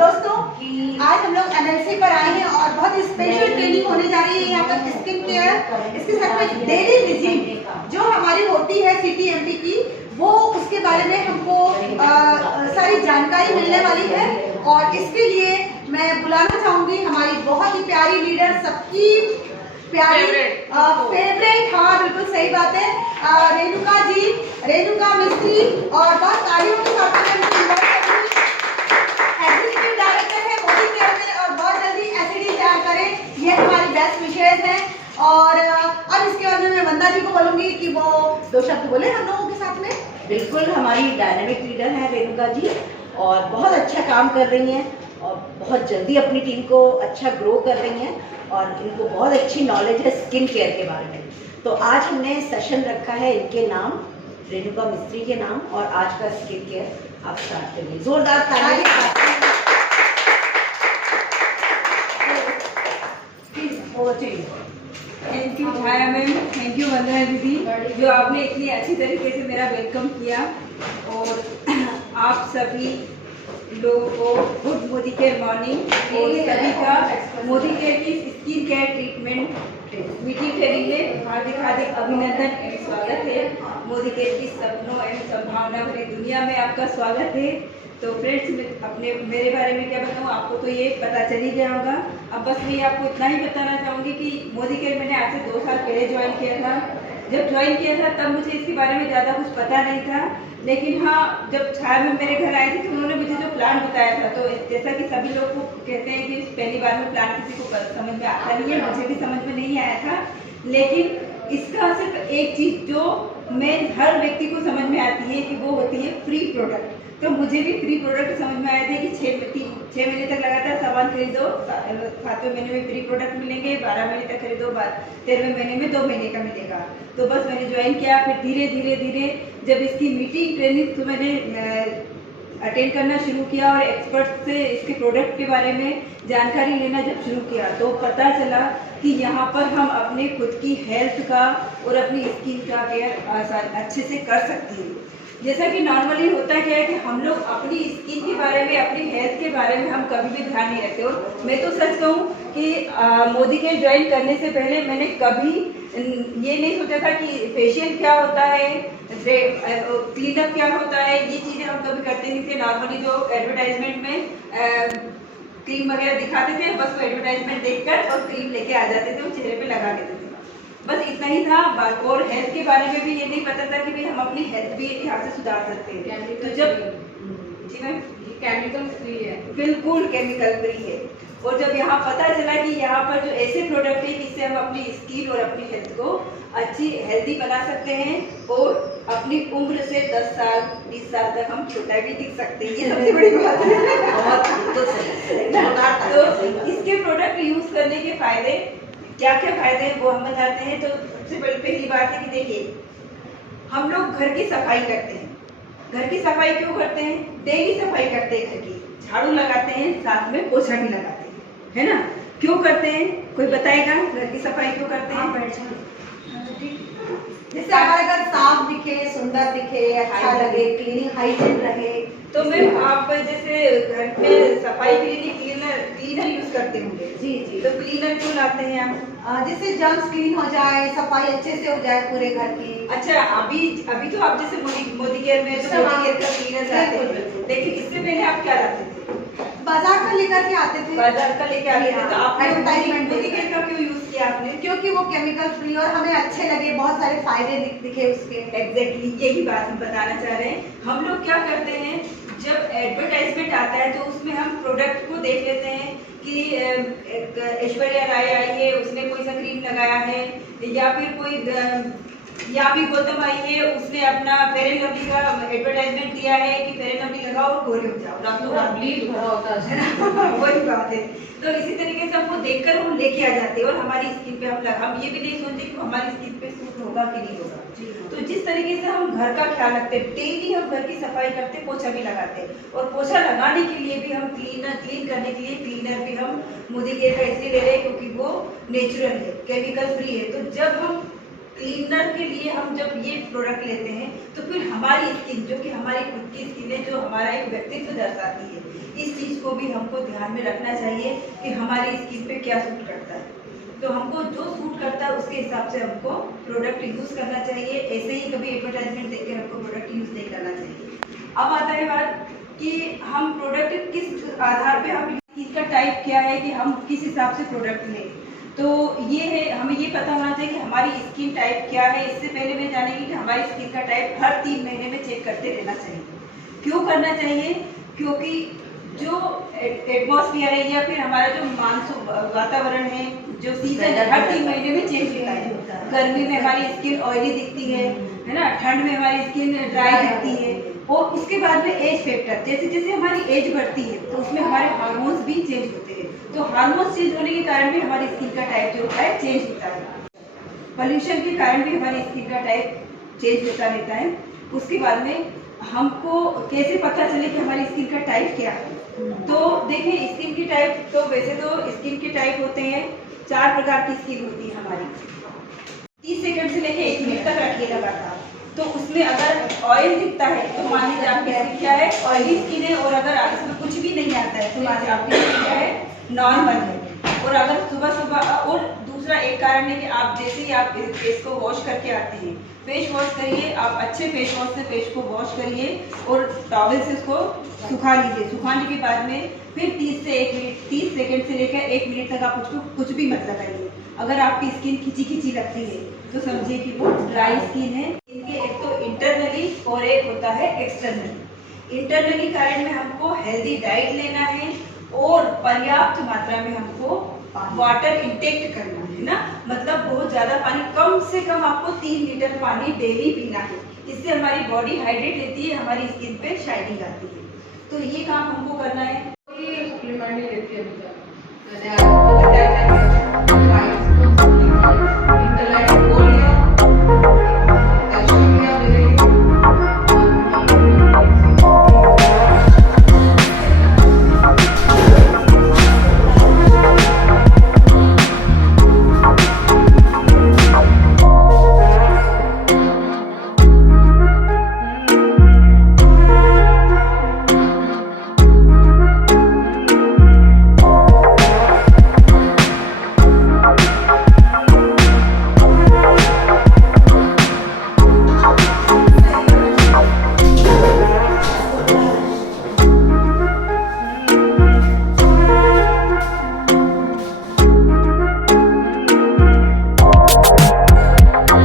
दोस्तों आज हम लोग एनएलसी पर आए हैं और बहुत स्पेशल ट्रेनिंग होने जा रही है यहाँ पर स्किन केयर, इसके साथ में डेली विजिट जो हमारी होती है CTMP की, वो उसके बारे में हमको सारी जानकारी मिलने वाली है। और इसके लिए मैं बुलाना चाहूंगी हमारी बहुत ही प्यारी लीडर, सबकी प्यारी फेवरेट, हाँ बिल्कुल सही बात है, रेणुका जी, रेणुका मिस्त्री। और बहुत तालियों के साथ एग्जीक्यूटिव डायरेक्टर है मोदी केयर में और बहुत जल्दी एसिडी तैयार करें, ये हमारी बेस्ट विशेष है। और अब इसके बाद में मैं वंदा जी को बोलूंगी कि वो 2 शब्द बोले हम लोगों के साथ में। बिल्कुल, हमारी डायनामिक लीडर है रेणुका जी और बहुत अच्छा काम कर रही हैं और बहुत जल्दी अपनी टीम को अच्छा ग्रो कर रही हैं और इनको बहुत अच्छी नॉलेज है स्किन केयर के बारे में। तो आज हमने सेशन रखा है इनके नाम, रेणुका मिस्त्री के नाम, और आज का स्किन केयर आप स्टार्ट करिए। जोरदार तालियां। Thank you Chhaya ma'am, thank you Vandana दीदी, जो आपने इतनी अच्छी तरीके से मेरा वेलकम किया। और आप सभी लोगों को गुड मोदी केयर मॉर्निंग और सभी का मोदी केयर की skin care treatment meeting training में हार्दिक हार्दिक अभिनंदन एवं स्वागत है। मोदी केयर की सपनों एवं संभावना भरी दुनिया में आपका स्वागत है। तो फ्रेंड्स, अपने मेरे बारे में क्या बताऊँ, आपको तो ये पता चल ही गया होगा। अब बस मैं आपको इतना ही बताना चाहूँगी कि मोदी केयर मैंने आज से 2 साल पहले ज्वाइन किया था। जब ज्वाइन किया था तब मुझे इसके बारे में ज़्यादा कुछ पता नहीं था, लेकिन हाँ, जब छाया में मेरे घर आए थे तो उन्होंने मुझे जो प्लान बताया था, तो जैसा कि सभी लोग को कहते हैं कि पहली बार में प्लान किसी को समझ में आता नहीं है, मुझे भी समझ में नहीं आया था। लेकिन इसका सिर्फ एक चीज़ जो मैं हर व्यक्ति को समझ में आती है कि वो होती है फ्री प्रोडक्ट। तो मुझे भी फ्री प्रोडक्ट समझ में आए थे कि 6 महीने तक लगातार सामान खरीदो, 7वें महीने में फ्री प्रोडक्ट मिलेंगे, 12 महीने तक खरीदो, 13वें महीने में 2 महीने का मिलेगा। तो बस मैंने ज्वाइन किया। फिर धीरे धीरे धीरे जब इसकी मीटिंग ट्रेनिंग तो मैंने अटेंड करना शुरू किया और एक्सपर्ट से इसके प्रोडक्ट के बारे में जानकारी लेना जब शुरू किया, तो पता चला कि यहाँ पर हम अपने खुद की हेल्थ का और अपनी स्किन का केयर अच्छे से कर सकते हैं। जैसा कि नॉर्मली होता क्या है कि हम लोग अपनी स्किन के बारे में, अपनी हेल्थ के बारे में हम कभी भी ध्यान नहीं रखते। और मैं तो सच कहूँ कि मोदी केयर ज्वाइन करने से पहले मैंने कभी ये नहीं सोचा था कि फेशियल क्या होता है, क्लीनअप क्या होता है, ये चीज़ें हम कभी करते नहीं थे। नॉर्मली जो एडवर्टाइजमेंट में क्रीम वगैरह दिखाते थे, बस वो एडवर्टाइजमेंट देखकर और क्रीम लेके आ जाते थे, वो चेहरे पे लगा लेते थे, बस इतना ही था। और हेल्थ के बारे में भी ये नहीं पता था कि भाई हम अपनी हेल्थ भी यहाँ से सुधार सकते हैं। तो जब जी मैम, केमिकल फ्री है, बिल्कुल केमिकल फ्री है। और जब यहाँ पता चला कि यहाँ पर जो ऐसे प्रोडक्ट है जिससे हम अपनी स्किन और अपनी हेल्थ को अच्छी हेल्दी बना सकते हैं और अपनी उम्र से 10 साल 20 साल तक हम छोटा भी दिख सकते हैं, ये सबसे बड़ी बात है। तो इसके प्रोडक्ट यूज करने के फायदे क्या क्या फायदे हैं वो हम बताते हैं। तो सबसे पहली बात है कि देखिए, हम लोग घर की सफाई करते हैं। घर की सफाई क्यों करते हैं? डेली सफाई करते हैं, घर की झाड़ू लगाते हैं, साथ में पोछा भी लगाते हैं, है ना? क्यों करते हैं, कोई बताएगा? घर की सफाई क्यों करते हैं? जिससे हमारा घर साफ दिखे, सुंदर दिखे, अच्छा लगे, क्लीनिंग हाइजीन रहे। तो मैम, आप जैसे घर में सफाई के लिए क्लीनर यूज करते होंगे। जी जी। तो क्लीनर क्यों लाते हैं आप? जिससे जर्म्स क्लीन हो जाए, सफाई अच्छे से हो जाए पूरे घर की। अच्छा, अभी तो आप जैसे मोदी केयर में तो मोदी केयर का क्लीनर लाते हैं, लेकिन इससे पहले आप क्या लाते थे? बाजार का लेकर के आते थे। बाजार का लेके आते थे। तो आपने एडवर्टाइजमेंट मोदी केयर का क्यों यूज किया आपने? क्योंकि वो केमिकल फ्री और हमें अच्छे लगे, बहुत सारे फायदे दिखे उसके। एग्जैक्टली यही बात हम बताना चाह रहे हैं। हम लोग क्या करते हैं, जब एडवर्टाइजमेंट आता है तो उसमें हम प्रोडक्ट को देख लेते हैं कि ऐश्वर्या राय आई है, उसने कोई सा क्रीम लगाया है, या फिर कोई या भी गौतम आई है, उसने अपना फेयर एंड लवली का एडवर्टाइजमेंट दिया है कि फेयर एंड लवली लगाओ और गोरे हो जाओ, रातों रात ब्लीड भरा होता है। वही बात है। तो इसी तरीके से हमको देखकर हम लेके आ जाते हैं और हमारी स्किन पे हम ये भी नहीं सोचते कि हमारी स्किन पे सूट होगा कि नहीं होगा। तो जिस तरीके से हम घर का ख्याल रखते हैं, डेली हम घर की सफाई करते हैं, पोछा भी लगाते हैं, और पोछा लगाने के लिए भी हम क्लीन करने के लिए क्लीनर भी हम मोदी केयर का इसलिए ले रहे हैं क्योंकि वो नेचुरल है, केमिकल फ्री है। तो जब हम क्लीनर के लिए हम जब ये प्रोडक्ट लेते हैं तो फिर हमारी स्किन, जो कि हमारी खुद की स्किन है, जो हमारा एक व्यक्तित्व दर्शाती है, इस चीज़ को भी हमको ध्यान में रखना चाहिए कि हमारी स्किन पे क्या सूट करता है। तो हमको जो सूट करता है उसके हिसाब से हमको प्रोडक्ट यूज़ करना चाहिए। ऐसे ही कभी एडवर्टाइजमेंट देख कर हमको प्रोडक्ट यूज़ नहीं करना चाहिए। अब आता है बात कि हम प्रोडक्ट किस आधार पे, हम स्किन का टाइप क्या है कि हम किस हिसाब से प्रोडक्ट लें। तो ये है, हमें ये पता होना चाहिए कि हमारी स्किन टाइप क्या है। इससे पहले मैं जानेंगे कि हमारी स्किन का टाइप हर 3 महीने में चेक करते रहना चाहिए। क्यों करना चाहिए? क्योंकि जो एटमॉस्फेयर है या फिर हमारा जो मानसून वातावरण है, जो सीजन है, हर 3 महीने में चेंज होता है। गर्मी में हमारी स्किन ऑयली दिखती है ना, ठंड में हमारी स्किन ड्राई दिखती है। और उसके बाद में एज फैक्टर, जैसे जैसे हमारी एज बढ़ती है तो उसमें हमारे हार्मोन्स भी चेंज होते हैं। तो हार्मोन्स चेंज होने के कारण भी हमारी स्किन का टाइप जो होता है चेंज होता है। पोल्यूशन के कारण भी हमारी स्किन का टाइप चेंज होता रहता है। उसके बाद में हमको कैसे पता चले कि हमारी स्किन का टाइप क्या है? तो देखिए, स्किन की टाइप तो वैसे तो स्किन के टाइप होते हैं, 4 प्रकार की स्किन होती है हमारी। 30 सेकंड से लेके 1 मिनट तक रखिए लगातार। तो उसमें अगर ऑयल दिखता है तो मान लीजिए आपकी स्किन क्या है, ऑयली स्किन है। और अगर इसमें कुछ भी नहीं आता है तो मान लीजिए आपकी स्किन क्या है, नॉर्मल है। और अगर सुबह सुबह, और दूसरा एक कारण है कि आप जैसे ही आप फेस को वॉश करके आते हैं, फेस वॉश करिए, आप अच्छे फेस वॉश से फेस को वॉश करिए और टॉवल से उसको सुखा लीजिए। सुखाने के बाद में फिर 30 सेकंड से लेकर 1 मिनट तक आप उसको कुछ भी मत लगाइए। अगर आपकी स्किन खिंची खिंची लगती है तो समझिए कि वो ड्राई स्किन है। इनके एक तो इंटरनली और एक होता है एक्सटर्नली। इंटरनली कारण में हमको हेल्दी डाइट लेना है और पर्याप्त मात्रा में हमको वाटर इंटेक करना है ना, मतलब बहुत ज़्यादा पानी, कम से कम आपको 3 लीटर पानी डेली पीना है। इससे हमारी बॉडी हाइड्रेट रहती है, हमारी स्किन पे शाइनिंग आती है। तो ये काम हमको करना है।